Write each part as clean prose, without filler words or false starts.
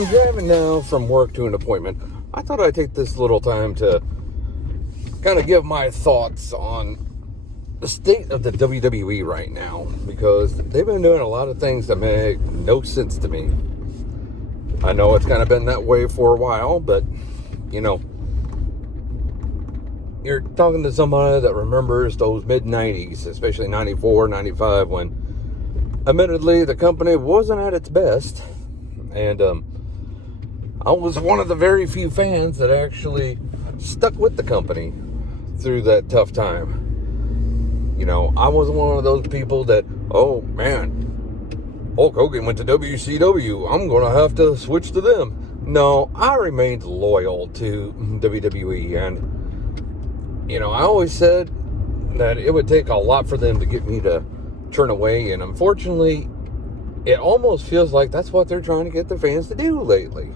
I'm driving now from work to an appointment. I thought I'd take this little time to kind of give my thoughts on the state of the WWE right now, because they've been doing a lot of things that make no sense to me. I know it's kind of been that way for a while, but, you know, you're talking to somebody that remembers those mid-90s, especially 94, 95, when, admittedly, the company wasn't at its best, and I was one of the very few fans that actually stuck with the company through that tough time. You know, I wasn't one of those people that, oh man, Hulk Hogan went to WCW, I'm going to have to switch to them. No, I remained loyal to WWE, and, you know, I always said that it would take a lot for them to get me to turn away, and unfortunately, it almost feels like that's what they're trying to get the fans to do lately.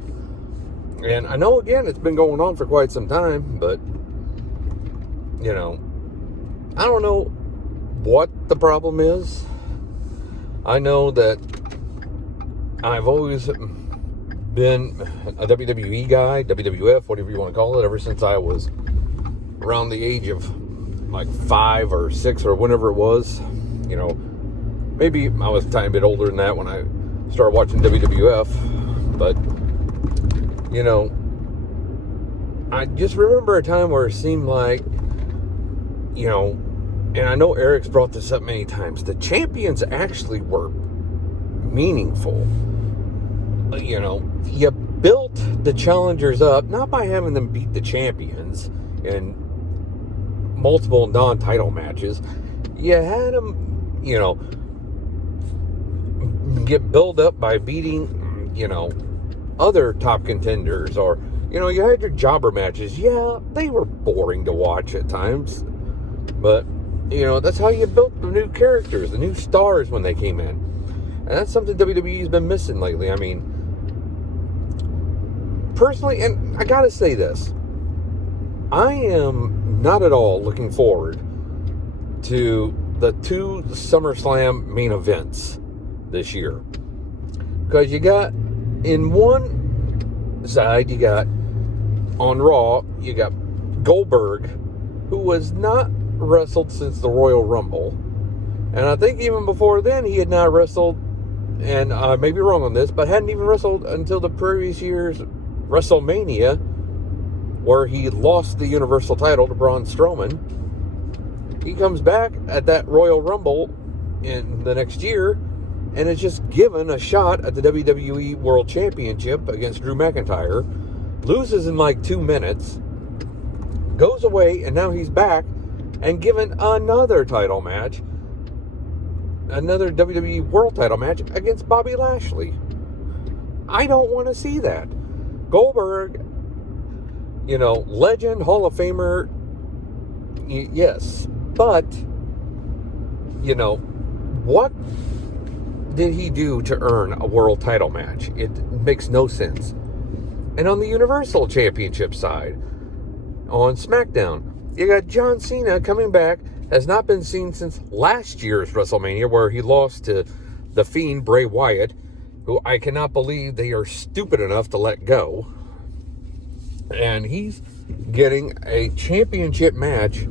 And I know, again, it's been going on for quite some time, but, you know, I don't know what the problem is. I know that I've always been a WWE guy, WWF, whatever you want to call it, ever since I was around the age of like 5 or 6 or whenever it was. You know, maybe I was a tiny bit older than that when I started watching WWF, but, you know, I just remember a time where it seemed like, you know, and I know Eric's brought this up many times, the champions actually were meaningful. You know, you built the challengers up, not by having them beat the champions in multiple non-title matches. You had them, you know, get built up by beating, you know, other top contenders, or, you know, you had your jobber matches. Yeah, they were boring to watch at times, but, you know, that's how you built the new characters, the new stars when they came in. And that's something WWE's been missing lately. I mean, personally, and I gotta say this, I am not at all looking forward to the 2 SummerSlam main events this year. Because you got, in one side, you got, on Raw, you got Goldberg, who was not wrestled since the Royal Rumble, and I think even before then he had not wrestled, and I may be wrong on this, but hadn't even wrestled until the previous year's WrestleMania, where he lost the Universal title to Braun Strowman. He comes back at that Royal Rumble in the next year and is just given a shot at the WWE World Championship against Drew McIntyre, loses in like 2 minutes, goes away, and now he's back and given another title match, another WWE World title match against Bobby Lashley. I don't want to see that. Goldberg, you know, legend, Hall of Famer, yes, but, you know, what did he do to earn a world title match? It makes no sense. And on the Universal Championship side, on Smackdown, you got John Cena coming back, has not been seen since last year's WrestleMania, where he lost to the Fiend, Bray Wyatt, who I cannot believe they are stupid enough to let go. And he's getting a championship match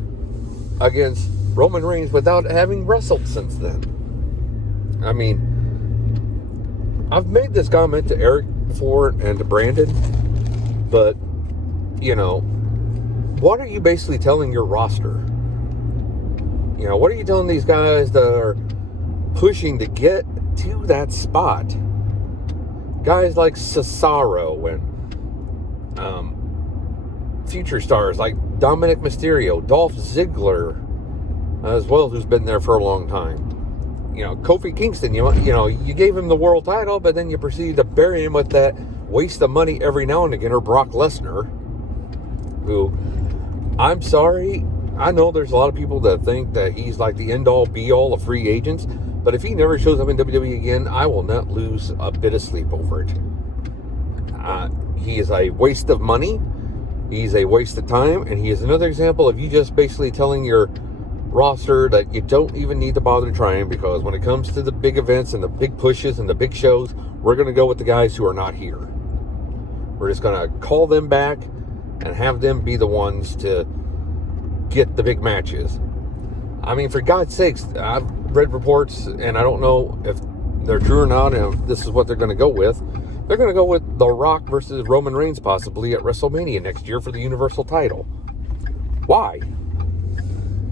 against Roman Reigns without having wrestled since then. I mean, I've made this comment to Eric before and to Brandon, but, you know, what are you basically telling your roster? You know, what are you telling these guys that are pushing to get to that spot? Guys like Cesaro and future stars like Dominic Mysterio, Dolph Ziggler, as well, who's been there for a long time. You know, Kofi Kingston, you know, you gave him the world title, but then you proceeded to bury him with that waste of money every now and again, or Brock Lesnar, who, I'm sorry, I know there's a lot of people that think that he's like the end-all, be-all of free agents, but if he never shows up in WWE again, I will not lose a bit of sleep over it. He is a waste of money, he's a waste of time, and he is another example of you just basically telling your roster that you don't even need to bother trying, because when it comes to the big events and the big pushes and the big shows, we're going to go with the guys who are not here. We're just going to call them back and have them be the ones to get the big matches. I mean, for God's sakes, I've read reports, and I don't know if they're true or not, and if this is what they're going to go with. They're going to go with The Rock versus Roman Reigns possibly at WrestleMania next year for the Universal title. Why?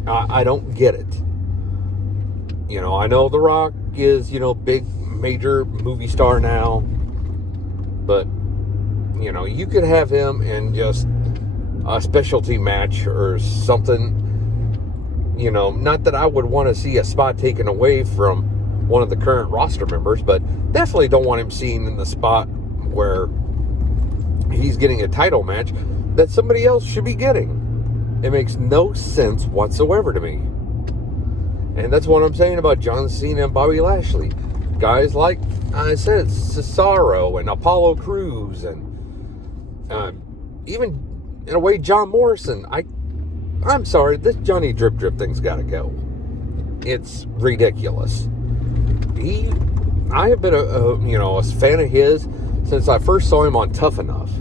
I don't get it. You know, I know The Rock is, big, major movie star now, but, you could have him in just a specialty match or something. Not that I would want to see a spot taken away from one of the current roster members, but definitely don't want him seen in the spot where he's getting a title match that somebody else should be getting. It makes no sense whatsoever to me. And that's what I'm saying about John Cena and Bobby Lashley. Guys like I said, Cesaro and Apollo Crews and even in a way John Morrison. I'm sorry, this Johnny Drip Drip thing's got to go. It's ridiculous. I have been a fan of his since I first saw him on Tough Enough,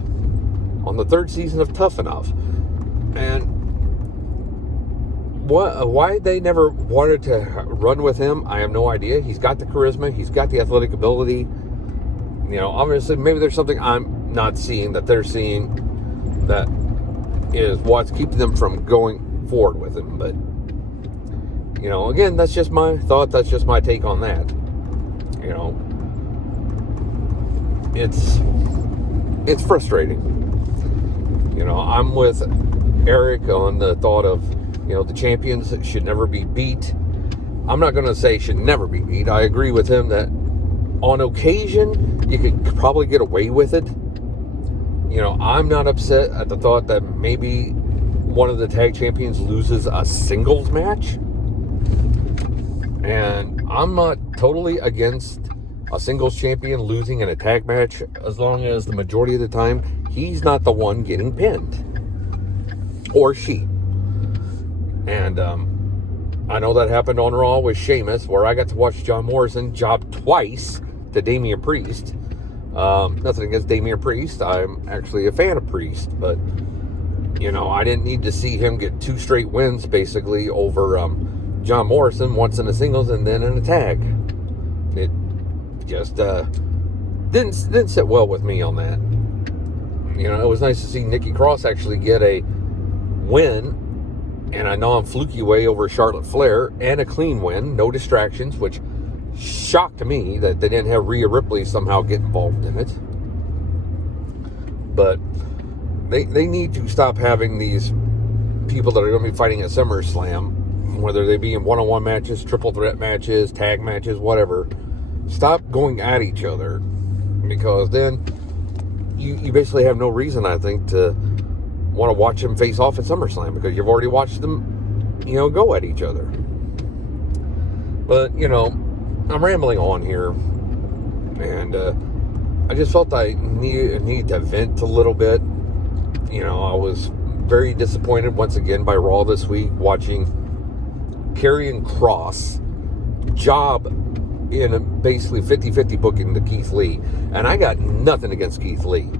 on the 3rd season of Tough Enough, and why they never wanted to run with him, I have no idea. He's got the charisma, he's got the athletic ability. Obviously, maybe there's something I'm not seeing that they're seeing that is what's keeping them from going forward with him. But again, that's just my thought. That's just my take on that. It's frustrating. I'm with Eric on the thought of, the champions should never be beat. I'm not going to say should never be beat. I agree with him that on occasion, you could probably get away with it. I'm not upset at the thought that maybe one of the tag champions loses a singles match. And I'm not totally against a singles champion losing in a tag match as long as the majority of the time he's not the one getting pinned. Or she. And I know that happened on Raw with Sheamus, where I got to watch John Morrison job twice to Damian Priest. Nothing against Damian Priest. I'm actually a fan of Priest, but I didn't need to see him get 2 straight wins basically over John Morrison, once in a singles and then in a tag. It just didn't sit well with me on that. It was nice to see Nikki Cross actually get a win in a non-fluky way over Charlotte Flair, and a clean win, no distractions, which shocked me that they didn't have Rhea Ripley somehow get involved in it. But they need to stop having these people that are going to be fighting at SummerSlam, whether they be in one-on-one matches, triple threat matches, tag matches, whatever. Stop going at each other, because then you basically have no reason, I think, to want to watch them face off at SummerSlam, because you've already watched them, go at each other. But, I'm rambling on here, and I just felt I needed to vent a little bit. I was very disappointed once again by Raw this week, watching Karrion Kross job in basically 50-50 booking to Keith Lee. And I got nothing against Keith Lee.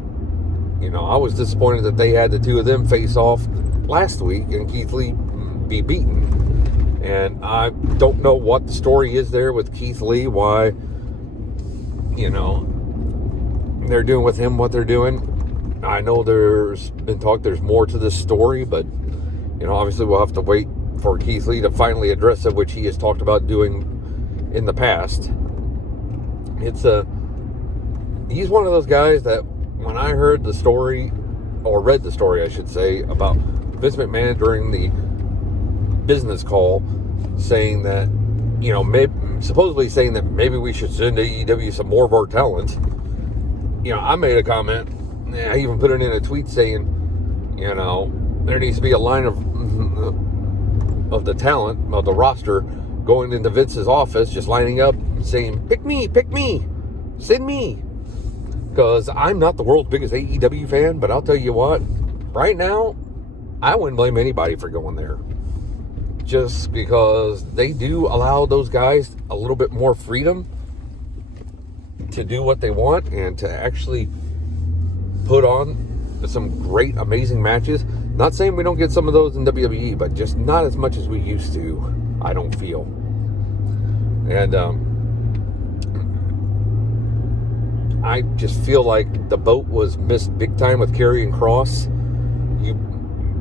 I was disappointed that they had the two of them face off last week and Keith Lee be beaten. And I don't know what the story is there with Keith Lee, why, they're doing with him what they're doing. I know there's been talk there's more to this story, but, obviously we'll have to wait for Keith Lee to finally address it, which he has talked about doing in the past. He's one of those guys that when I heard the story, or read the story, I should say, about Vince McMahon during the business call, saying that, supposedly saying that maybe we should send AEW some more of our talent. I made a comment. I even put it in a tweet saying, there needs to be a line of the talent, of the roster, going into Vince's office, just lining up and saying, pick me, send me. Because I'm not the world's biggest AEW fan, but I'll tell you what, right now, I wouldn't blame anybody for going there. Just because they do allow those guys a little bit more freedom to do what they want and to actually put on some great, amazing matches. Not saying we don't get some of those in WWE, but just not as much as we used to, I don't feel. And I just feel like the boat was missed big time with Karrion Kross. You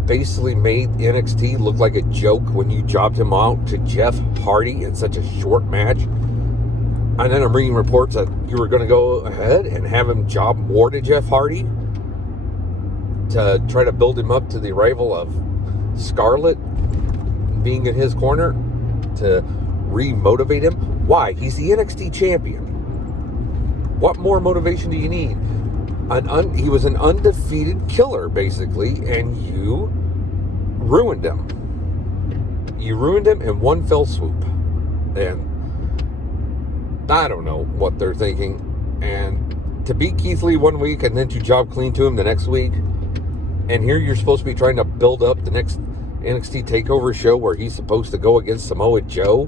basically made NXT look like a joke when you jobbed him out to Jeff Hardy in such a short match. And then I'm reading reports that you were going to go ahead and have him job more to Jeff Hardy to try to build him up to the arrival of Scarlett being in his corner to re-motivate him. Why? He's the NXT champion. What more motivation do you need? He was an undefeated killer, basically, and you ruined him. You ruined him in one fell swoop. And I don't know what they're thinking. And to beat Keith Lee one week and then to job clean to him the next week, and here you're supposed to be trying to build up the next NXT TakeOver show where he's supposed to go against Samoa Joe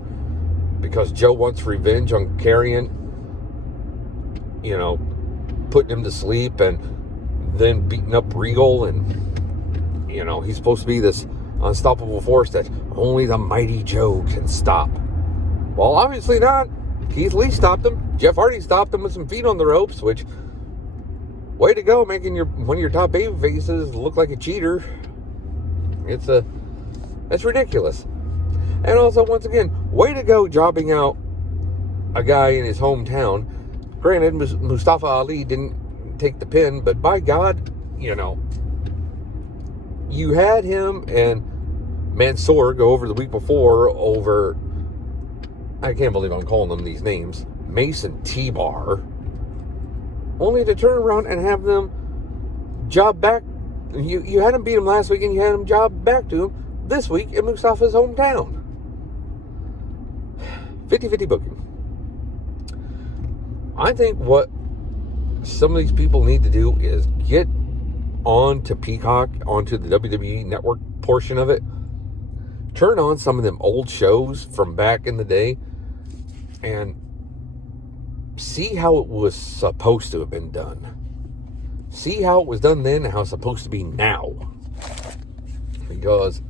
because Joe wants revenge on Karrion, you know, putting him to sleep and then beating up Regal, and, you know, he's supposed to be this unstoppable force that only the mighty Joe can stop. Well, obviously not. Keith Lee stopped him. Jeff Hardy stopped him with some feet on the ropes, which, way to go, making one of your top baby faces look like a cheater. That's ridiculous. And also, once again, way to go jobbing out a guy in his hometown. Granted, Mustafa Ali didn't take the pin, but by God, you know, you had him and Mansoor go over the week before over, I can't believe I'm calling them these names, Mason T-Bar, only to turn around and have them job back. You had him beat him last week, and you had him job back to him this week in Mustafa's hometown. 50-50 booking. I think what some of these people need to do is get on to Peacock, onto the WWE Network portion of it, turn on some of them old shows from back in the day, and see how it was supposed to have been done. See how it was done then and how it's supposed to be now. Because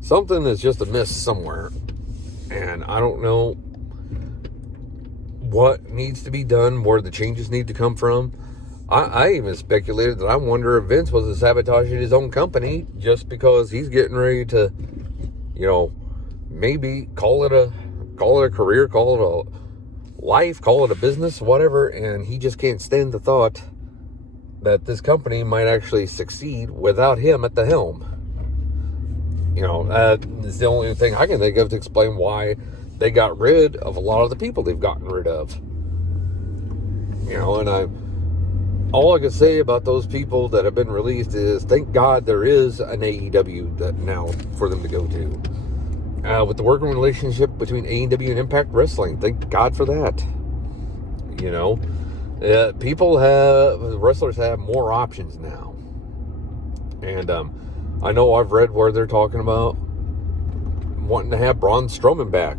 something is just amiss somewhere. And I don't know what needs to be done, where the changes need to come from. I even speculated that I wonder if Vince was sabotaging his own company just because he's getting ready to, you know, maybe call it a career, call it a life, call it a business, whatever, and he just can't stand the thought that this company might actually succeed without him at the helm. You know, it's the only thing I can think of to explain why they got rid of a lot of the people they've gotten rid of. You know, and all I can say about those people that have been released is thank God there is an AEW that now for them to go to. With the working relationship between AEW and Impact Wrestling, thank God for that. You know, wrestlers have more options now. And I know I've read where they're talking about wanting to have Braun Strowman back.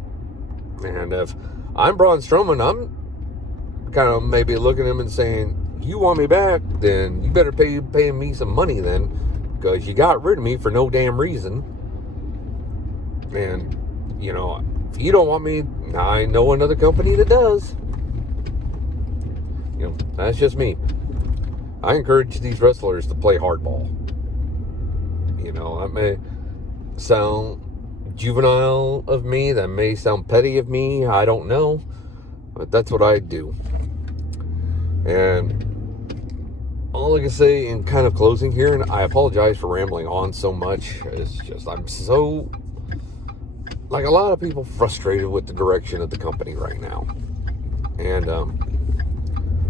And if I'm Braun Strowman, I'm kind of maybe looking at him and saying, you want me back, then you better pay me some money then, because you got rid of me for no damn reason. And, you know, if you don't want me, I know another company that does. You know, that's just me. I encourage these wrestlers to play hardball. You know, that may sound juvenile of me, that may sound petty of me, I don't know, but that's what I do. And all I can say in kind of closing here, and I apologize for rambling on so much, it's just I'm so, like a lot of people, frustrated with the direction of the company right now. And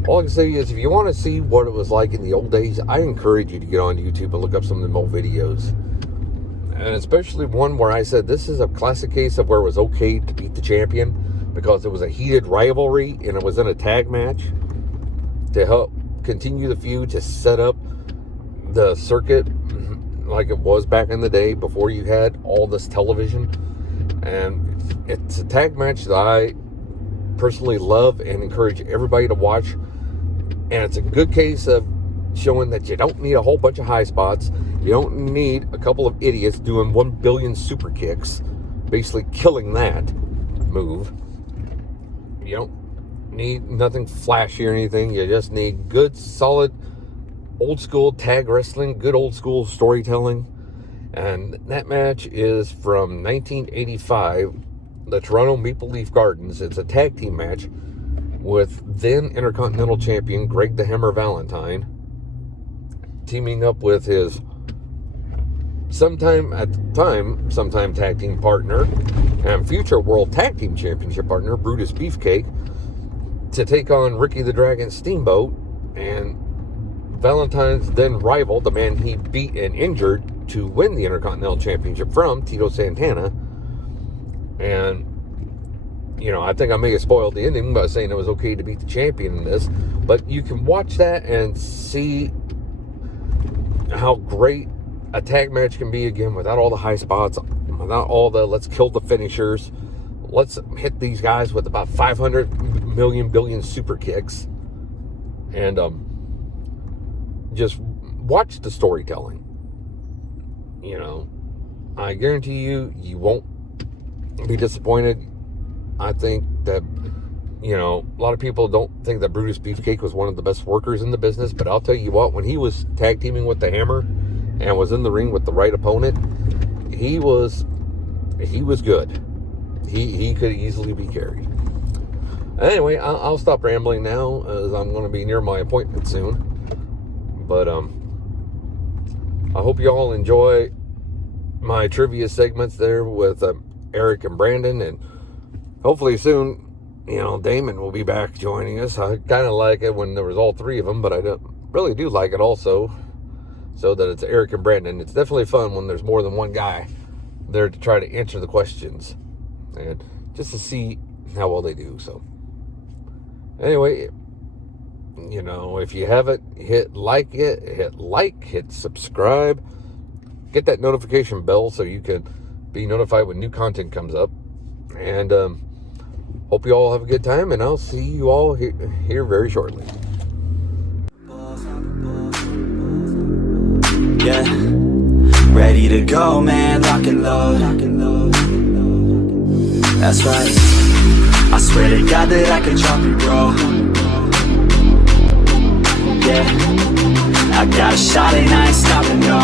all I can say is if you want to see what it was like in the old days, I encourage you to get on YouTube and look up some of the old videos. And especially one where I said this is a classic case of where it was okay to beat the champion because it was a heated rivalry and it was in a tag match to help continue the feud, to set up the circuit like it was back in the day before you had all this television. And it's a tag match that I personally love and encourage everybody to watch. And it's a good case of showing that you don't need a whole bunch of high spots. You don't need a couple of idiots doing 1 billion super kicks, basically killing that move. You don't need nothing flashy or anything. You just need good, solid, old school tag wrestling, good old school storytelling. And that match is from 1985, the Toronto Maple Leaf Gardens. It's a tag team match with then Intercontinental Champion Greg the Hammer Valentine teaming up with his sometime tag team partner and future World Tag Team Championship partner Brutus Beefcake to take on Ricky the Dragon Steamboat and Valentine's then rival, the man he beat and injured to win the Intercontinental Championship from, Tito Santana. And you know, I think I may have spoiled the ending by saying it was okay to beat the champion in this, but you can watch that and see how great a tag match can be, again, without all the high spots, without all the let's kill the finishers, let's hit these guys with about 500 million billion super kicks, and just watch the storytelling. You know, I guarantee you won't be disappointed. I think that, you know, a lot of people don't think that Brutus Beefcake was one of the best workers in the business, but I'll tell you what, when he was tag teaming with the Hammer and was in the ring with the right opponent, he was good. He could easily be carried. Anyway, I'll stop rambling now, as I'm going to be near my appointment soon. But I hope you all enjoy my trivia segments there with Eric and Brandon, and hopefully soon, you know, Damon will be back joining us. I kind of like it when there was all three of them, but I really do like it also, so that it's Eric and Brandon. It's definitely fun when there's more than one guy there to try to answer the questions and just to see how well they do. So anyway, you know, if you haven't hit subscribe, get that notification bell so you can be notified when new content comes up. And hope you all have a good time, and I'll see you all here very shortly. Yeah, ready to go, man, lock and load. That's right, I swear to God that I could drop you, bro. Yeah, I got a shot and I ain't stopping, no.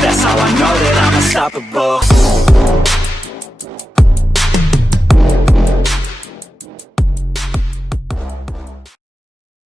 That's how I know that I'm unstoppable.